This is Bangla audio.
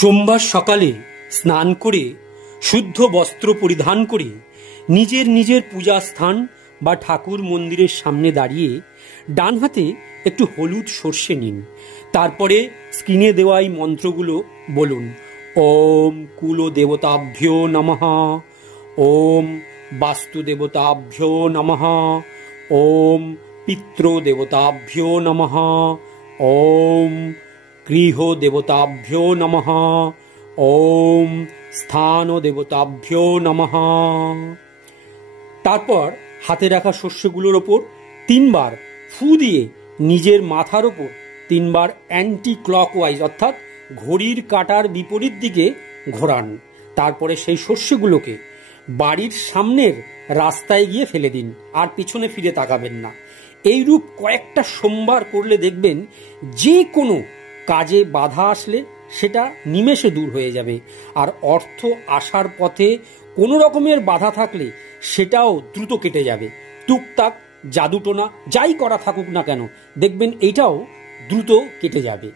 সোমবার সকালে স্নান করে শুদ্ধ বস্ত্র পরিধান করে নিজের নিজের পূজা স্থান বা ঠাকুর মন্দিরের সামনে দাঁড়িয়ে ডান হাতে একটু হলুদ সর্ষে নিন। তারপরে স্ক্রিনে দেওয়া এই মন্ত্রগুলো বলুন। ওম কুল দেবতাভ্যো নমঃ, ওম বাস্তু দেবতাভ্যো নমঃ, ওম পিতৃ দেবতাভ্যো নমঃ, ওম গৃহ দেবতাভ্যো নমঃ, ওম স্থান দেবতাভ্যো নমঃ। তারপর হাতে রাখা শস্যগুলোর ওপর তিনবার ফু দিয়ে নিজের মাথার ওপর তিনবার অ্যান্টি ক্লকওয়াইজ অর্থাৎ ঘড়ির কাঁটার বিপরীত দিকে ঘোরান। তারপরে সেই শস্যগুলোকে বাড়ির সামনের রাস্তায় গিয়ে ফেলে দিন, আর পিছনে ফিরে তাকাবেন না। এইরূপ কয়েকটা সোমবার করলে দেখবেন যে কোনো কাজে বাধা আসলে সেটা নিমেষে দূর হয়ে যাবে, আর অর্থ আসার পথে কোনো রকমের বাধা থাকলে সেটাও দ্রুত কেটে যাবে। টুকটাক জাদুটোনা যাই করা থাকুক না কেন, দেখবেন এইটাও দ্রুত কেটে যাবে।